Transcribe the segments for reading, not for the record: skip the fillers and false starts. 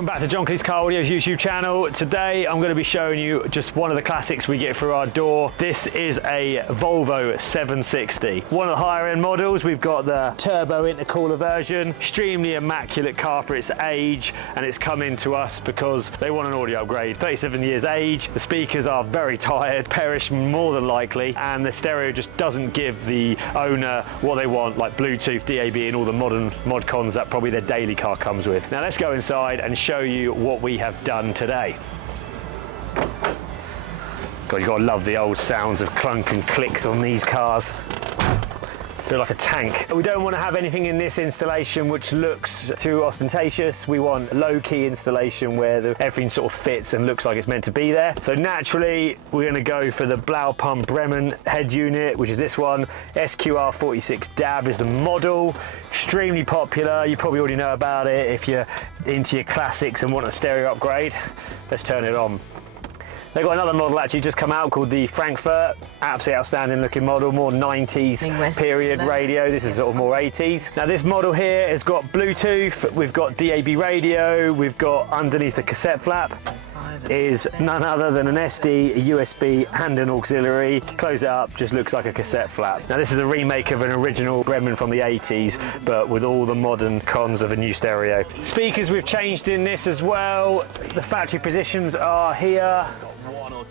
Welcome back to John Cleese Car Audio's YouTube channel. Today I'm going to be showing you just one of the classics we get through our door. This is a Volvo 760. One of the higher end models. We've got the turbo intercooler version. Extremely immaculate car for its age, and it's come in to us because they want an audio upgrade. 37 years age, the speakers are very tired, perish more than likely, and the stereo just doesn't give the owner what they want, like Bluetooth, DAB and all the modern mod cons that probably their daily car comes with. Now let's go inside and show you what we have done today. God, you've got to love the old sounds of clunk and clicks on these cars. They're like a tank. We don't want to have anything in this installation which looks too ostentatious. We want low-key installation where everything sort of fits and looks like it's meant to be there. So naturally, we're going to go for the Blaupunkt Bremen head unit, which is this one. SQR46 DAB is the model. Extremely popular. You probably already know about it if you're into your classics and want a stereo upgrade. Let's turn it on. They've got another model actually just come out called the Frankfurt. Absolutely outstanding looking model, more 90s period radio. This is sort of more 80s. Now this model here has got Bluetooth, we've got DAB radio, we've got underneath the cassette flap is none other than an SD, a USB and an auxiliary. Close it up, just looks like a cassette flap. Now this is a remake of an original Bremen from the 80s, but with all the modern cons of a new stereo. Speakers we've changed in this as well. The factory positions are here,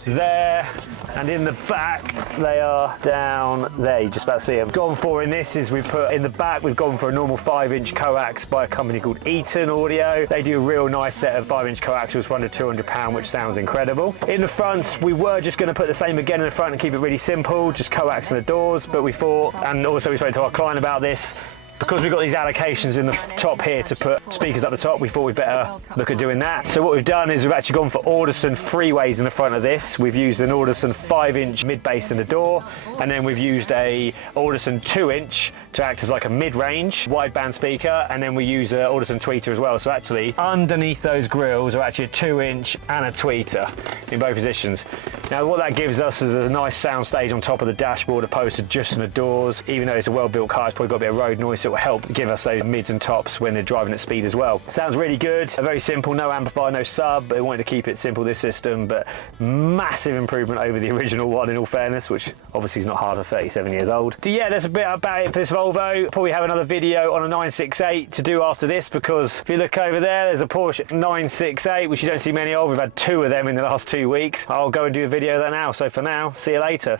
there, and in the back they are down there. You just about see them. Gone for in this is we put in the back, we've gone for a normal 5-inch coax by a company called Eton audio. They do a real nice set of 5-inch coaxials for under £200, which sounds incredible. In the front we were just going to put the same again in the front and keep it really simple, just coax in the doors, but we thought, and also we spoke to our client about this, because we've got these allocations in the top here to put speakers up the top, we thought we'd better look at doing that. So what we've done is we've actually gone for Audison freeways in the front of this. We've used an Audison 5-inch mid-bass in the door, and then we've used a Audison 2-inch to act as like a mid-range wideband speaker, and then we use an Audison tweeter as well. So actually underneath those grills are actually a 2-inch and a tweeter in both positions. Now what that gives us is a nice sound stage on top of the dashboard opposed to just in the doors. Even though it's a well-built car, it's probably got a bit of road noise, so it will help give us those mids and tops when they're driving at speed as well. Sounds really good, very simple, no amplifier, no sub. They wanted to keep it simple, this system, but massive improvement over the original one in all fairness, which obviously is not hard for 37 years old. But yeah, that's a bit about it for this Volvo. Probably have another video on a 968 to do after this, because if you look over there's a Porsche 968, which you don't see many of. We've had 2 of them in the last 2 weeks. I'll go and do a video of that now. So for now, see you later.